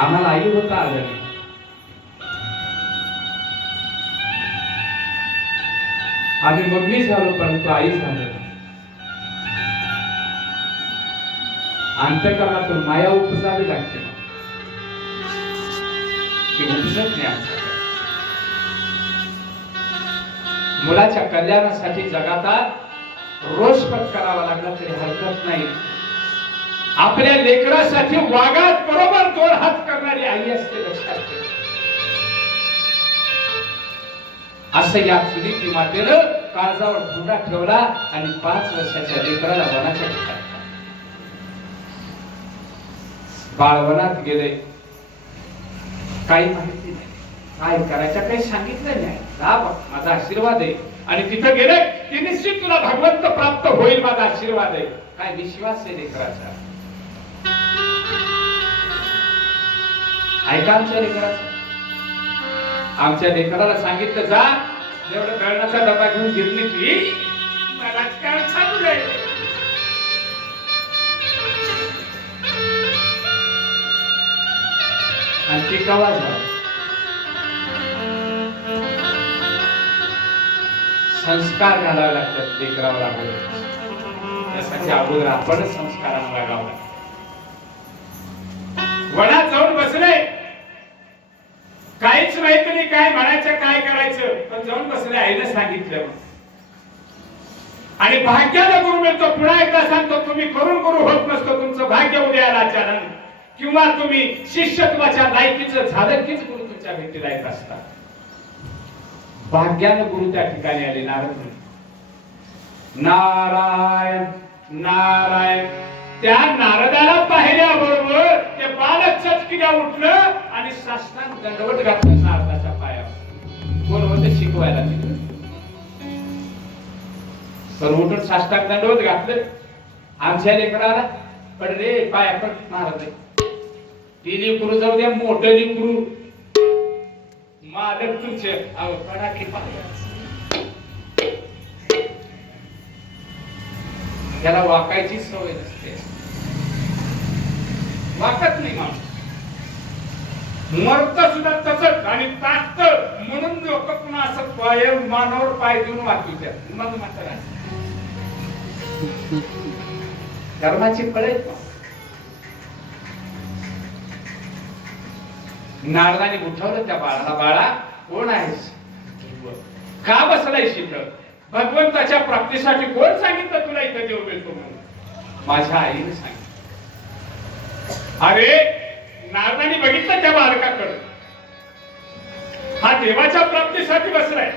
आम्हाला आई होता आलं नाही. आम्ही मम्मी झालो परंतु आई झालो नाही. अंतःकरणातून माया उपजावी लागते. ती उपजत नाही आमच्याकडे. मुलाच्या कल्याणासाठी जगातात रोष पत्करावा लागला तरी हरकत नाही. आपल्या लेकरासाठी वागात बरोबर 2 हात करणारी आई असते, लक्षात ठेवा. असं या फुलीची मातेनं काळजावर धुंडा ठेवला आणि 5 वर्षाच्या लेकराला वनाच्या ठिकाणी बाळवनात गेले. काही माहिती नाही काय करायचं, काही सांगितलं नाही. माझा आशीर्वाद आहे आणि तिथं गेले की निश्चित तुला भगवंत प्राप्त होईल, माझा आशीर्वाद आहे. काय विश्वास आहे लेकराचा? ऐका आमच्या लेकराचा. आमच्या लेकराला सांगितलं जा एवढं दळणाचा डबा घेऊन गिरणीत येईल, राजकारण चालू आहे. आणि ती कवा झाला? संस्कार घालावे लागतात लेकरावर अगोदर. त्यासाठी अगोदर आपणच संस्कारांना लागावं लागतं. वनात जाऊन बसले, काहीच माहित नाही काय म्हणायचं काय करायचं, पण जाऊन बसले. आईने सांगितलं आणि भाग्याला गुरु मिळतो. पुन्हा एकदा सांगतो, तुम्ही करून गुरु होत नसतो. तुमचं भाग्य उद्याला अचानक किंवा तुम्ही शिष्यत्वाच्या लायकीचं झालं कीच गुरु तुमच्या भेटीला येत असतात. भाग्यानं गुरु त्या ठिकाणी आले. नारायण नारायण. त्या नारदाला पाहिल्याबरोबर ते बालक चटकीला उठलं आणि साष्टांग दंडवत घातलं नारदाच्या पायावर. कोण होते शिकवायला तिकडे? तर उठून साष्टांग दंडवत घातलं. आमच्या लेकराला पण रे पाया पड महाराज. तिने गुरु जाऊ द्या, मोठं गुरु मालक तुमचे पडाकी पाया. त्याला वाकायची सवय नसते, वाकत नाही माणूस. मरत सुद्धा तसंच आणि ताकत म्हणून लोक पुन्हा असं पाय मानावर पाय देऊन वाकवितात. मग मात्र धर्माची फळे. नारदाने उठवलं त्या बाळाला. बाळा कोण आहेस? का बसलाय शीतळ? भगवंताच्या प्राप्तीसाठी कोण सांगितलं तुला इथं देव मिळतो म्हणून? माझ्या आईने सांगितलं. अरे नारदाने बघितलं त्या बालकाकडे, हा देवाच्या प्राप्तीसाठी बसलाय.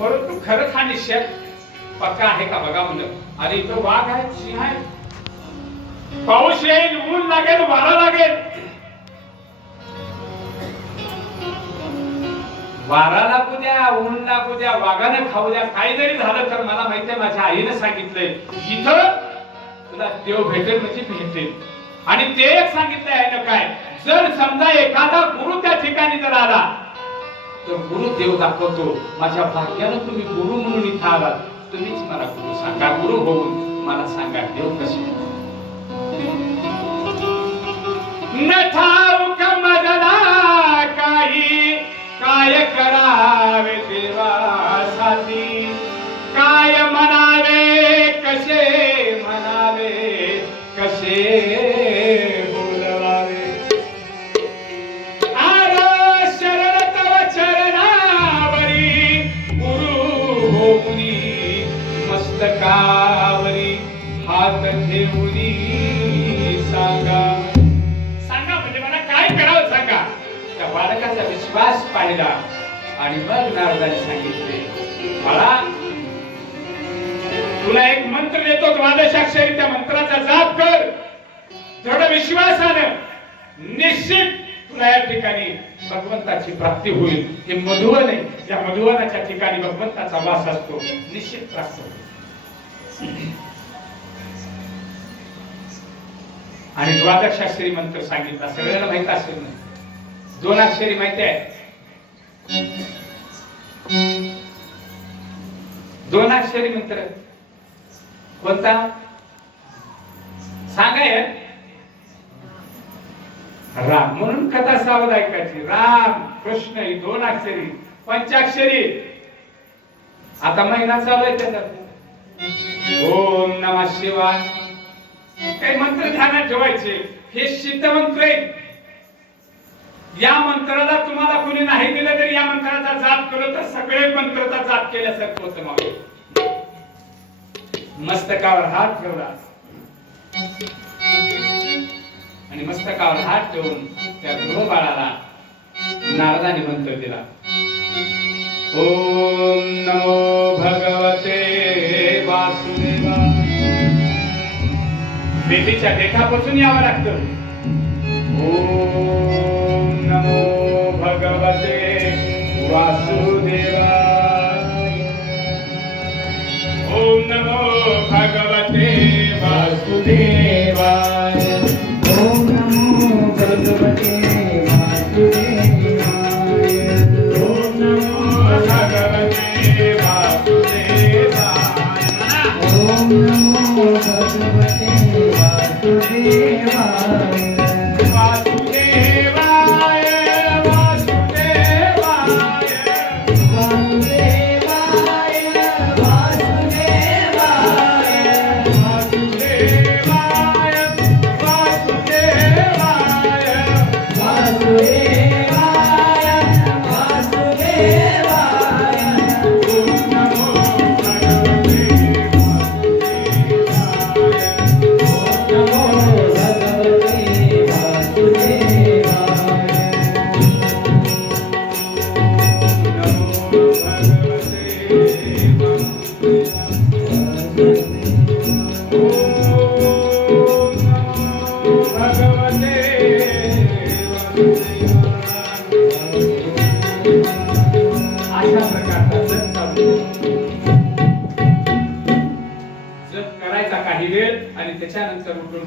परंतु खरंच हा निश्चय पक्का आहे का बघा म्हणलं. अरे इथं वाघ आहे, सिंह आहे, पाऊस येईल, ऊन लागेल, वारा लागेल. वारा लागू द्या, ऊन लागू द्या, वाघानं खाऊ द्या, काही जरी झालं तर मला माहितीये माझ्या आईने सांगितलंय इथं तुला देव भेटेल म्हणजे भेटेल. आणि ते एक सांगितलंय आहे ना काय, जर समजा एखादा गुरु त्या ठिकाणी जर आला तर गुरु देव दाखवतो. माझ्या भाग्यानं तुम्ही गुरु म्हणून इथं आलात. तुम्हीच मला गुरु सांगा, गुरु होऊन मला सांगा देव कसे. न ठाऊक मजला काही, काय करावे देवासाठी, काय म्हणावे कसे म्हणावे, कसे बोलवावे. आर शरण तव चरणावरी, गुरु होऊनी मस्तकावरी, हात ठेवूनी सांगा. सांगा म्हणजे मला काय करावं सांगा. त्या बालकाचा विश्वास पाहिला आणि मग नारदाने सांगितले, बाळा तुला एक मंत्र देतो, द्वादशाक्षरी. त्या मंत्राचा जाप कर. दृढ विश्वासानं निश्चित तुला या ठिकाणी भगवंताची प्राप्ती होईल. हे मधुवन आहे, या मधुवनाच्या ठिकाणी भगवंताचा वास असतो. निश्चित प्राप्त होईल. आणि द्वादशाक्षरी मंत्र सांगितला. सगळ्यांना माहित असेल ना. 2 अक्षरी माहिती आहे? 2 अक्षरी मंत्र कोणता सांगा. राम म्हणून कथा सावध ऐकायची. राम कृष्ण ही 2 अक्षरी, पंचाक्षरी. आता महिना चालू आहे त्याच्यात. ओम नमः शिवाय काही मंत्र ध्यानात ठेवायचे. हे सिद्ध मंत्र आहे. या मंत्राला तुम्हाला कोणी नाही दिलं तरी या मंत्राचा जाप केलं तर सगळे मंत्राचा जाप केल्यासारखं होतं. मग मस्तकावर हात ठेवला आणि मस्तकावर हात ठेवून त्या गृहबाळाला नारदाने मंत्र दिला. ओम नमो भगवते वासुदेवाय. बेटीच्या देठापासून यावं लागतं. ओम नमो भगवते वासुदेवाय. ओम नमो भगवते वासुदेवाय. ओम नमो भगवते वासुदेवाय. ओम नमो भगवते वासुदेवाय. ओम नमो भगवते वासुदेवाय. त्याच्यानंतर उठून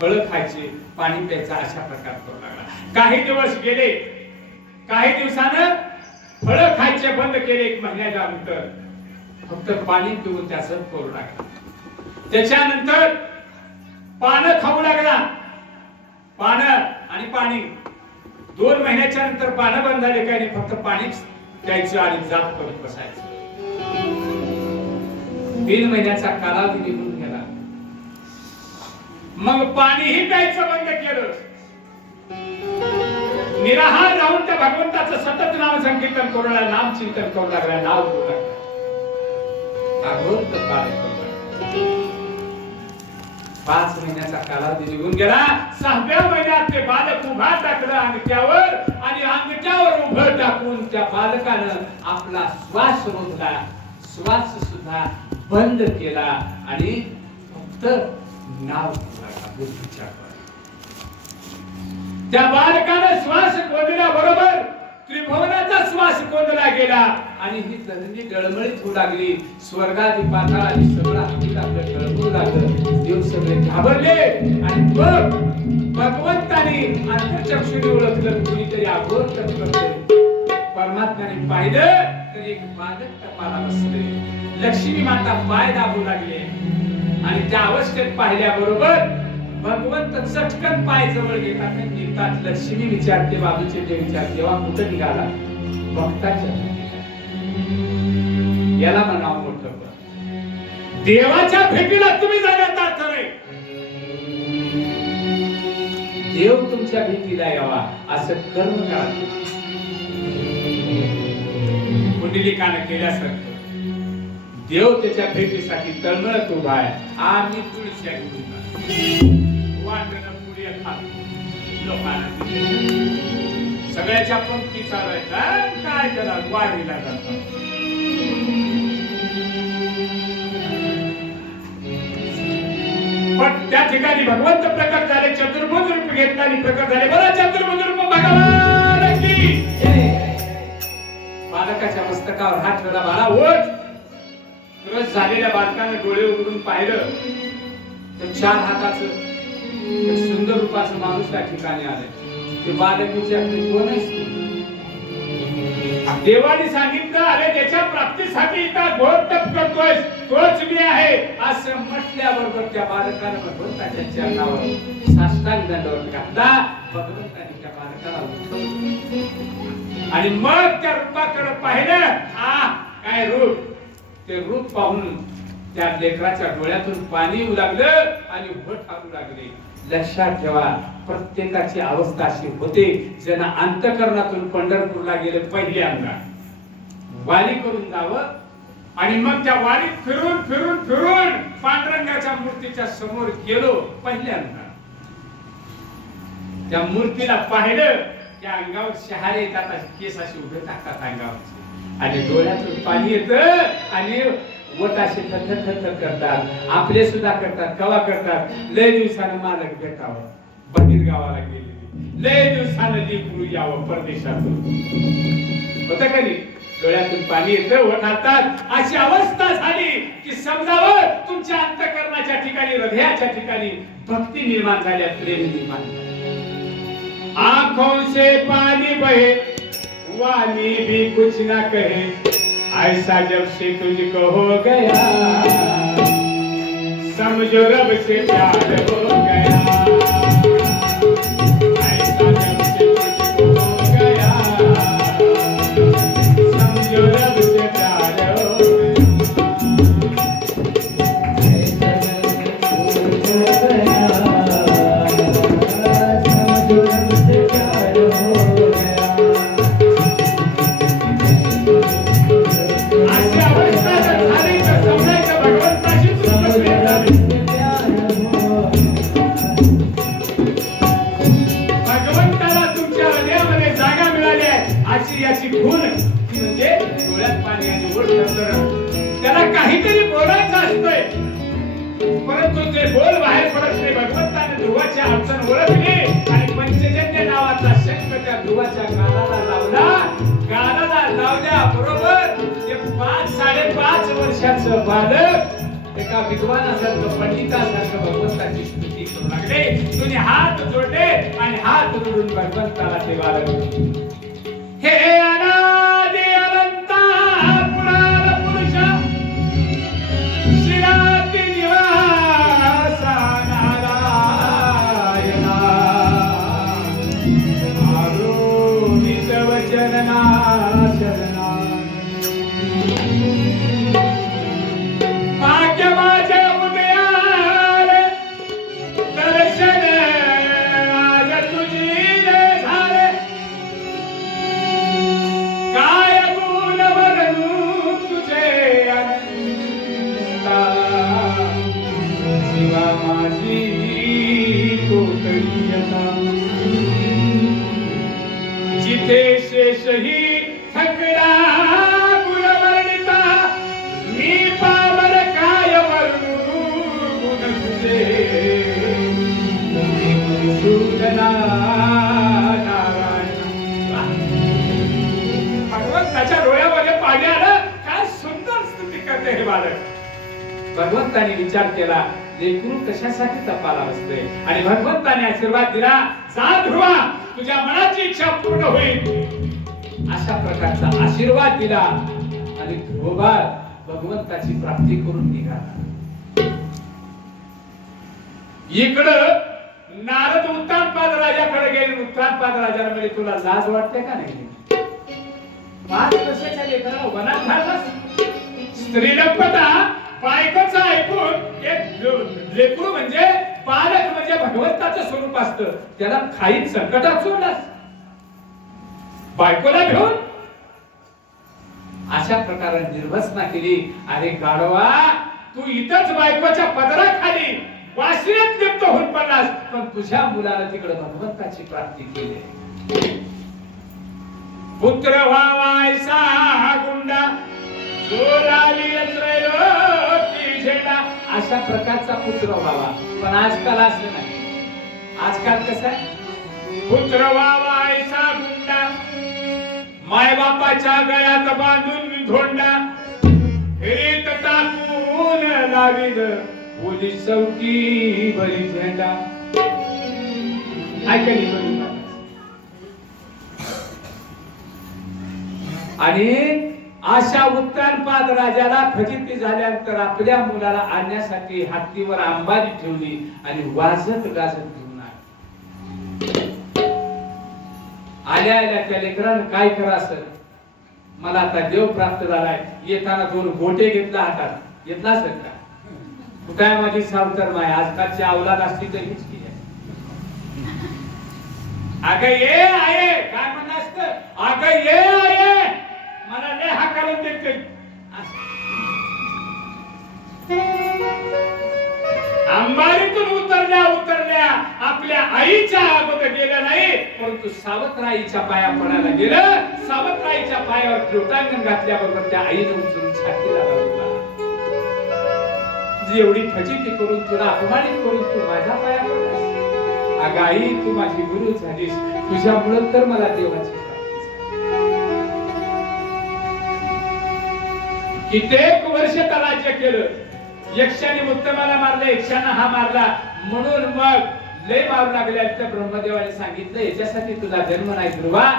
फळं खायचे, पाणी प्यायचं, अशा प्रकार करू लागला. काही दिवस गेले. काही दिवसानं फळं खायचे बंद केले. 1 महिन्यानंतर फक्त पाणी पिऊन त्याचं करू लागला. त्याच्यानंतर पानं खाऊ लागला. पानं आणि पाणी. 2 महिन्याच्या नंतर पानं बंद झाले. काही नाही, फक्त पाणीच प्यायचं आणि जाप करत बसायचं. 3 महिन्याचा कालावधी निघून गेला. मग पाणीही प्यायचं बंद केलं. निराहार राहून त्या भगवंताचं सतत नाम संकीर्तन करू लागला. नाम चिंतन करू लागला. नाव करू लागला. अघोर काळ करू लागला. 5 महिन्याचा कालावधी निघून गेला. 6व्या महिन्यात ते बालक उभा टाकलं अंगठ्यावर आणि अंगठ्यावर उभं टाकून त्या बालकानं आपला श्वास रोखला. श्वास सुद्धा बंद केला आणि फक्त नाव बुद्धीच्या. त्या बालकानं श्वास कोंडल्याबरोबर त्रिभुवनाचा श्वास कोंडला गेला आणि ही धरणी डळमळीत होऊ लागली. स्वर्गादी पाताळादी सगळं हवेत आपलं डळमळू लागलं. देव सगळे घाबरले आणि मग भगवंताने अंतर्चक्षुने ओळखलं. कुणीतरी अघोर करते. परमात्म्याने पाहिलं तर एक बालक तपाला बसले. लक्ष्मी माता पाय दाबू लागले आणि त्या अवस्थेत पाहिल्याबरोबर भगवंत चटकन पाय जवळ घेतात. निघतात. लक्ष्मी विचारते, बाबूचे ते विचारते, तेव्हा कुठं निघाला? भक्ताच्या. याला म्हणावं मोठं. देवाच्या भेटीला तुम्ही जाण्याचा अर्थ नाही. देव तुमच्या भेटीला यावा असं कर्म करा. पुंडलिकाने केल्यासारखं देव त्याच्या भेटीसाठी तळमळत उभा आहे. आम्ही तुळशी घेऊन वाटणं पुढे खात लोकांना सगळ्याच्या पंक्ती चालवायच्या. काय त्याला वाढीला जातात. पण त्या ठिकाणी भगवंत प्रकट झाले. चतुर्भुज रूप घेतला आणि प्रकट झाले. बरं, चतुर्भुज रूप भगवान की बालकाच्या मस्तकावर हात ठेवला. बाळा उठ. तुरंत झालेल्या बालकाने डोळे उघडून पाहिलं तर 4 हाताचं सुंदर रूपाचं माणूस त्या ठिकाणी आले. ते बालक विचारते, कोण आहेस तू? देवाने सांगितलं, अरे त्याच्या प्राप्तीसाठी इथं घोर तप करतोय, तोच मी आहे असं म्हटल्याबरोबर त्या बालकानं भगवंताच्या चरणावर साष्टांग दंडवत घातला. भगवंताने त्या बालकाला उठवलं आणि मग त्या रूपाकडे पाहिलं. काय रूप! ते रूप पाहून त्या लेकराच्या डोळ्यातून पाणी येऊ लागलं आणि ओठ हालू लागले. लक्षात ठेवा, प्रत्येकाची अवस्था अशी होते. ज्यांना अंतःकरणातून पंढरपूरला गेले पहिल्यांदा वारी करून जावं आणि मग त्या वारीत फिरून फिरून फिरून पांडुरंगाच्या मूर्तीच्या समोर गेलो. पहिल्यांदा त्या मूर्तीला पाहिलं, त्या अंगावर शहारे येतात, केस असे उभे टाकतात अंगावरचे आणि डोळ्यातून पाणी येतं आणि वट असे थर करतात. आपले सुद्धा करतात. कवा करतात? लय दिवसानं मालक भेटावं, बाहेर गावाला गेलेली, लय दिवसानं लेकरू यावं परदेशातून. होतं का नाही? डोळ्यातून पाणी येतं, वट हातात. अशी अवस्था झाली की समजावं तुमच्या अंतःकरणाच्या ठिकाणी, हृदयाच्या ठिकाणी भक्ती निर्माण झाल्या, प्रेम निर्माण झालं. आंखों से पानी बहे वाणी भी कुछ ना कहे, ऐसा जब से तुझको हो गया, समझो रब से प्यार हो गया। ऐसा जब से तुझको हो गया, समझो रब से प्यार हो याची खून म्हणजे डोळ्यात पाणी आणि ओठ ठरलं. त्याला काहीतरी बोलायचं असतंय, परंतु ते बोल बाहेर पडत नाही. भगवंताने ध्रुवाची अडचण ओळखली आणि पंचजन्य नावाचा शंख त्या ध्रुवाच्या गालाला लावला. गालाला लावल्या बरोबर ते 5-5.5 वर्षाचं बालक एका विद्वानासारखं, पंडितासारखं भगवंताची स्तुती करू लागले. तुम्ही हात जोडले आणि हात जोडून भगवंताला ते बालक, हे अनादि अनंता पुराण पुरुष शिराती निवासा नारायणा, आरोही तव चरणा शरणा. भाग्य माझे उदयार दर्शन आज तुझी झाले, काय गुण वर्णू तुझे अनंता, शिवा माझी कोकणीयता. जिथे शेषही थकला गुणवर्णिता, मी पावन काय वर्णू गुण तुझे, सुजना भगवंताच्या डोळ्यामध्ये पाणी आलं. काय सुंदर स्तुती करते हे बालक. भगवंताने विचार केला, लेकरू कशासाठी तपाला बसते, आणि भगवंताने आशीर्वाद दिला, जा ध्रुवा तुझ्या मनाची इच्छा पूर्ण होईल. अशा प्रकारचा आशीर्वाद दिला आणि ध्रुवा भगवंताची प्राप्ती करून निघाला. इकडं नारद उत्तानपाद राजाकडे गेले. उत्तानपाद राजाला म्हणजे तुला लाज वाटते का नाही? पाच वर्षाच्या लेकराला वनात घाललास. स्त्रीलंपता बायकोचं ऐकून एक लेकरू म्हणजे बालक म्हणजे भगवंताचं स्वरूप असतं, त्याला खाईत संकटात सोडलास बायकोला घेऊन. अशा प्रकारे निर्वसना केली. अरे गाढवा, तू इथंच बायकोच्या पदराखाली वासनेत लिप्त होऊन पडलास, पण तुझ्या मुलाला तिकडे भगवंताची प्राप्ती केली. पुत्र व्हावायसा गुंडा, जो लावी त्रैलोकी झेंडा. अशा प्रकारचा पुत्र व्हावा. पण आजकाल असं नाही. आजकाल कसं आहे? पुत्र व्हावायसा गुंडा, मायबापाच्या गळ्यात बांधून धोंडा, हेरीत टाकून लावील पोलीस चौकी बरी झेंडा. ऐकली आणि अशा उत्तानपाद राजाला फजिती झाल्यानंतर आपल्या मुलाला आणण्यासाठी हत्तीवर अंबारी ठेवली आणि वाजत गाजत घेऊन आल्या आल्या त्या लेकरानं काय करा असेल, मला आता देव प्राप्त झालाय, येताना 2 गोटे घेतला हातात, घेतला असेल का? कुठे माझी सावतर माय, आजकालची अवलाद असती तर हीच की अगं ये आहे काय म्हणणं असतं, अगं ये आहे मला लय हाकालून देते. अंबारीतून उतरल्या आपल्या आईच्या अगोदर गेल्या नाही, परंतु सावत्राईच्या पाया पडायला गेलं. सावत्राईच्या पायावर लोटांगण घातल्याबरोबर त्या आईने उचलून छातीला लावला. एवढी फजिती करून तुला अपमानित करून तू माझ्या पाया पडलास. अगं आई तू माझी गुरु झालीस, तुझ्यामुळे तर मला देवाची कित्येक वर्ष त्या राज्य केलं. यक्षाने मुत्तमाला मारलं, यक्षानं हा मारला, म्हणून मग लय मारू लागले. तर ब्रह्मदेवाने सांगितलं याच्यासाठी तुझा जन्म नाही ध्रुवा,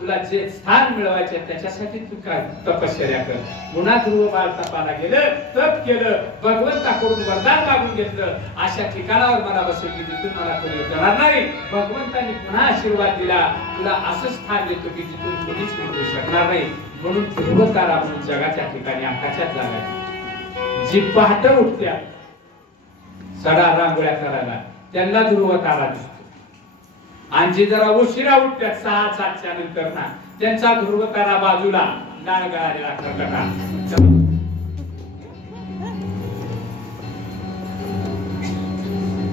तुला जे स्थान मिळवायचे त्याच्यासाठी तू काय तपश्चर्या कर. पुन्हा ध्रुव बाळ तपाला गेलं, तप केलं, भगवंताकडून वरदान मागून घेतलं. अशा ठिकाणावर मला बसवली तिथून मला कोणी उतरणार नाही. भगवंताने पुन्हा आशीर्वाद दिला, तुला असं स्थान देतो की जिथून कोणीच उतरू शकणार नाही. म्हणून ध्रुव तारा म्हणून जगाच्या ठिकाणी आकाशात जागा जी पहाटे उठत्या सडा रांगोळ्या करायला त्यांना ध्रुव तारा दिसतो. आणि जी जरा उशिरा उठत्यात 6-7च्या नंतर ना, त्यांचा ध्रुव तारा बाजूला डाळ गळालेला खरकटा.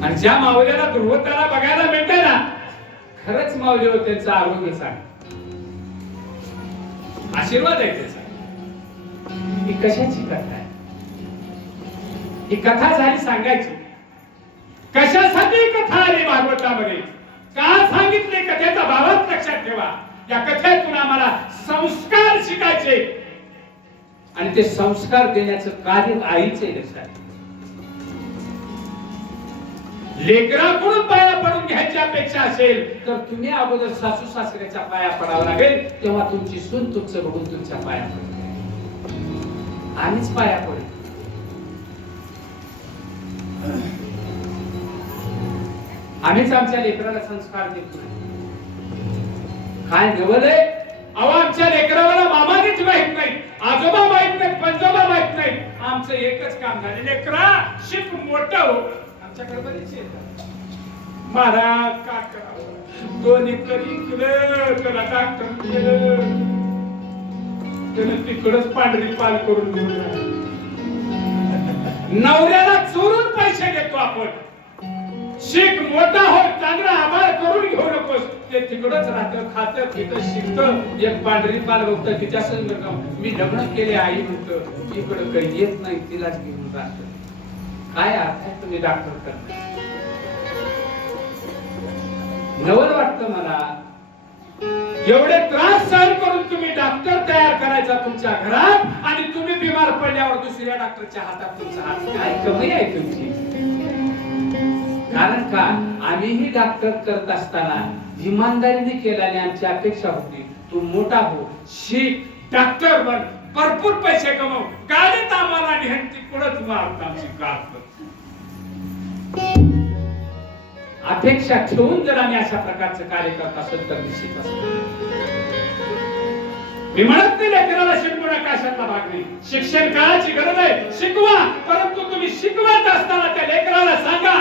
आणि ज्या माऊलीला ध्रुव तारा बघायला मिळते ना, खरंच माऊली हो त्यांचा आरोग्य सांग, आशीर्वाद आहे त्याचा. ही कशाची कथा आहे? ही कथा झाली सांगायची. कशासाठी कथा आली भागवतामध्ये, का सांगितले कथेचा भावार्थ लक्षात ठेवा. या कथेतून आम्हाला संस्कार शिकायचे आणि ते संस्कार देण्याचं कार्य आईचे लक्षात. लेकराकडून पाया पडून घ्यायची अपेक्षा असेल तर तुम्ही अगोदर सासू सासऱ्याच्या पाया पडावं लागेल, तेव्हा तुमची सून तुमचं बघून तुमच्या पाया पडेल. आम्हीच पाया पडेल. आम्हीच आमच्या लेकराला संस्कार देत नाही. काय नवलय अहो, आमच्या लेकराला मामा नीट माहित नाही, आजोबा माहित नाही, पंजोबा माहित नाही. आमचं एकच काम झालं, लेकरा शिक मोठं हो. आमच्याकडे बरेच येतात, महाराज का करावं, 2 एकर इकडं त्याला डॉक्टर केलं, त्यानं तिकडच पांढरी पाल करून घेऊन नवऱ्याला चोरून पैसे घेतो आपण. शिक मोठा हो, चांगला आभार करून घेऊ नकोस. ते तिकडच राहतं, खातं पितं शिकतं, एक पांढरी पाल बघतं तिच्या संग मी लग्न केले आई म्हणतं, इकडं काही येत नाही, तिलाच घेऊन राहतं. काय अर्थ आहे तुम्ही डॉक्टर करणार? नवल वाटतं मला, एवढे त्रास सहन करून तुम्ही डॉक्टर तयार करायचा तुमच्या घरात, आणि तुम्ही बिमार पडल्यावर दुसऱ्या डॉक्टरच्या हातात तुमचा हात. काय कमी आहे तुमची? कारण का आम्हीही डॉक्टर करत असताना इमानदारीने केल्याने आमची अपेक्षा होती तू मोठा हो, शिक, डॉक्टर बन, भरपूर पैसे कमव, गाडीत आम्हाला नेहमी कुठंच मारत आमची गाठ. अपेक्षा ठेवून जर आम्ही अशा प्रकारचं कार्य करत असेल तर निश्चित असतं. मी म्हणत नाही लेकराला शिकवू नका, अशातला भाग नाही. शिक्षण काळाची गरज आहे, शिकवा. परंतु तुम्ही शिकवत असताना त्या लेकराला सांगा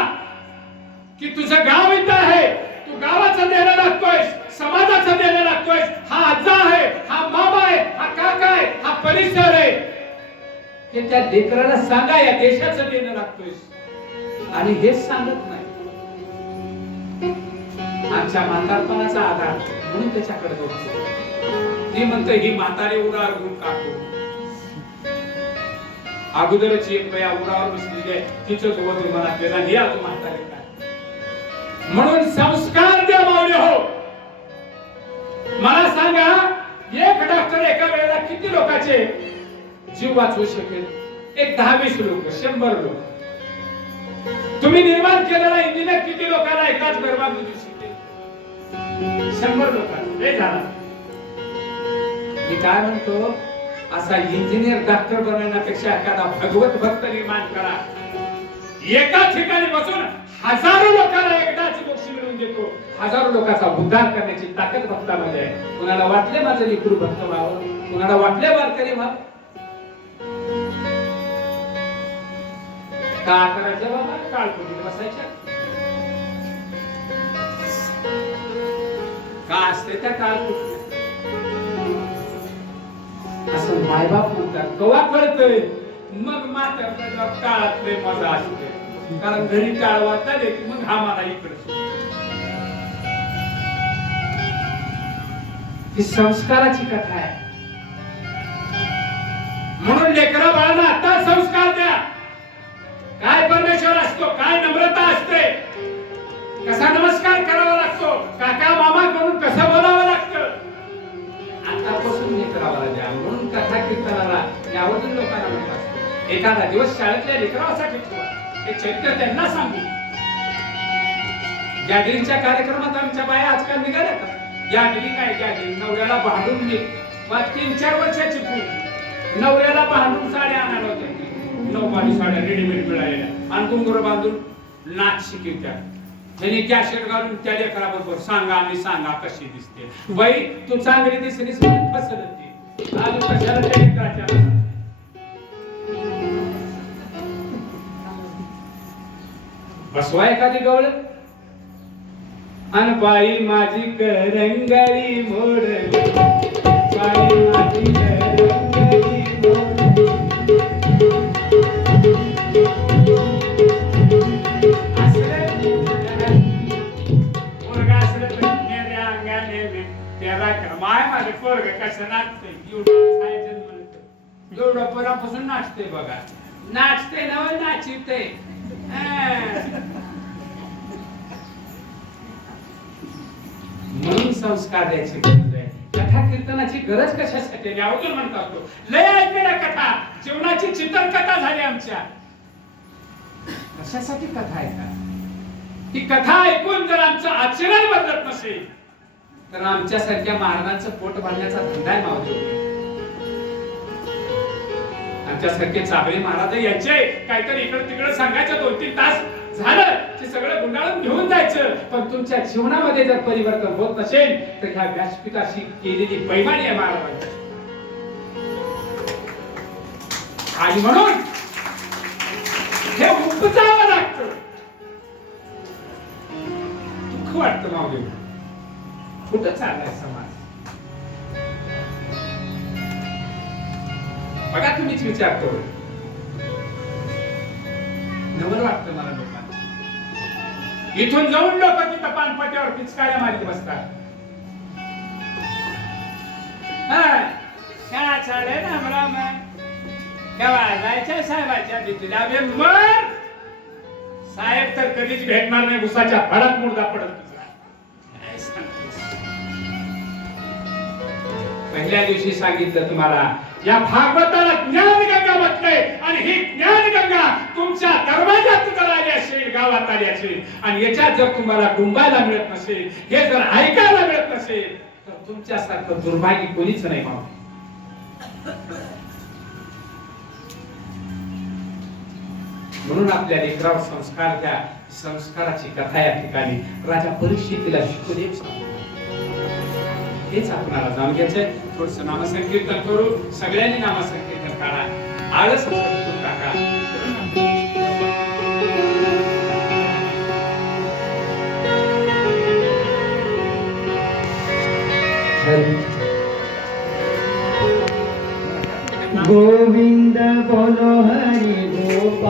की तुझं गाव इथं आहे, तू गावाचं देणं लागतोय, समाजाचं देणं लागतोय. हा आजा आहे, हा मामा आहे, हा काका आहे, हा परिसर आहे, हे त्या लेकराला सांगा. या देशाचं देणं लागतोय आणि हेच सांगत नाही. आमच्या म्हातारपणाचा आधार म्हणून त्याच्याकडे बघतो. ती म्हणते ही म्हातारी उरावर घेऊन काढतो. अगोदरच एक बाया उरावर बसलेली आहे, तिचंच वधू मनात गेला, हे अजून म्हातारे काय. म्हणून संस्कार द्या माऊली हो. मला सांगा, एक डॉक्टर एका वेळेला किती लोकांचे जीव वाचवू शकेल? एक 10-20 लोक, 100 लोक. तुम्ही निर्माण केलेला इंजिनियर किती लोकांना एकाच बरबाद देऊ शकेल? 100 लोकांना. हे झाला मी काय म्हणतो, असा इंजिनियर डॉक्टर बनवण्यापेक्षा एखादा भगवत भक्त निर्माण करा. एका ठिकाणी बसून हजारो लोकांना एकदाच मोक्ष मिळवून देतो. हजारो लोकांचा उद्धार करण्याची ताकद भक्तामध्ये आहे. कुणाला वाटले माझं लेकरू भक्त व्हावं, कुणाला वाटले वारकरी व्हावं, का करायचं बाबा, काळकुटीत बसायच्या का असते त्या काळकुटीत. असं मायबाप म्हणतात कवा कळतंय, मग मात्र काळात मजा असते. कारण घरी टाळ वाजतात मग हा मला इकडे. ही संस्काराची कथा आहे. म्हणून लेकरा बाळांना आता संस्कार द्या. काय परमेश्वर असतो, काय नम्रता असते, कसा नमस्कार करावा लागतो, काका मामा करून कसं बोलावं लागतं, आतापासून लेकराला द्या. म्हणून कथा कीर्तनाला यावरून लोकांना म्हणतात एखादा दिवस शाळेतल्या लेकरासाठी ठेवा, हे चरित्र त्यांना सांगू. गॅदरिंगच्या कार्यक्रमात आमच्या बाया आजकाल निघाल्या का, गॅदरिंग काय गॅदरिंग, नवऱ्याला भांडून मी 3-4 वर्षाची पूर्वी नवऱ्याला भांडून साड्या आणायला होत्या. 9 साड्या रेडीमेड मिळालेल्या आणि घुंगरू बांधून नाच शिकवत्या. त्यांनी कॅशेट घालून त्या लेकराबरोबर सांगा आणि सांगा कशी दिसते. बाई तू चांगली दिसलीस म्हणून फसलं ती. आज कशाला त्या लेकराच्या बसवा एखादी गवळ. अन बाई माझी करंगळी मोडली, बाई माझी करंगळी मोडली. माय माझे पोरग कसं नाचते, एवढं पोरापासून नाचते बघा. नाचते नव नाचिते. म्हणून संस्कार द्यायची गरज आहे. कथा कीर्तनाची गरज कशासाठी, मी अगोदर म्हणत असतो लय ऐकल्या कथा. जीवनाची चित्रकथा झाली आमच्या. कशासाठी कथा ऐका, ती कथा ऐकून जर आमचं आचरण बदलत नसेल तर आमच्यासारख्या महाराजांचं पोट भरण्याचा धंदा आहे मावजी. आमच्यासारखे चाबरे महाराज यायचे, काहीतरी इकडे तिकडे सांगायचं, 2-3 तास झालं की सगळं गुंडाळून घेऊन जायचं. पण तुमच्या जीवनामध्ये जर परिवर्तन होत नसेल तर ह्या व्यासपीठाशी केलेली बैमानी आहे महाराजांची. आणि म्हणून हे उपजावं लागतं. दुःख वाटतं मावजी, कुठं चाललाय समाज. बघा तुम्हीच विचार करू. नवल वाटतं मला लोकांना. इथून जाऊन लोक तिथं पानपट्यावर पिचकाऱ्या मारीत बसतात. शाळा चाले ना मला केव्हा जायच्या साहेबाच्या भीतीला. मग साहेब तर कधीच भेटणार नाही, उसाच्या फडात मुर्दा पडत. पहिल्या दिवशी सांगितलं तुम्हाला या भागवताला ज्ञानगंगा म्हटलंय आणि ही ज्ञानगंगा तुमच्या दरवाजात जर आली असेल, गावात आली असेल आणि याच्यात जर तुम्हाला डुंबायला मिळत नसेल, हे जर ऐकायला मिळत नसेल तर तुमच्यासारखं दुर्भाग्य कोणीच नाही. म्हणून आपल्या लेकरावर संस्कार द्या. संस्काराची कथा या ठिकाणी राजा परीक्षितीला शिकवले. हेच आपल्याला जाणून घ्यायचंय. थोडस नामसंकीर्तन करू. सगळ्यांनी नामसंकीर्तन काढा. आळस करून टाका. गोविंद बोलो हरि गोपाल.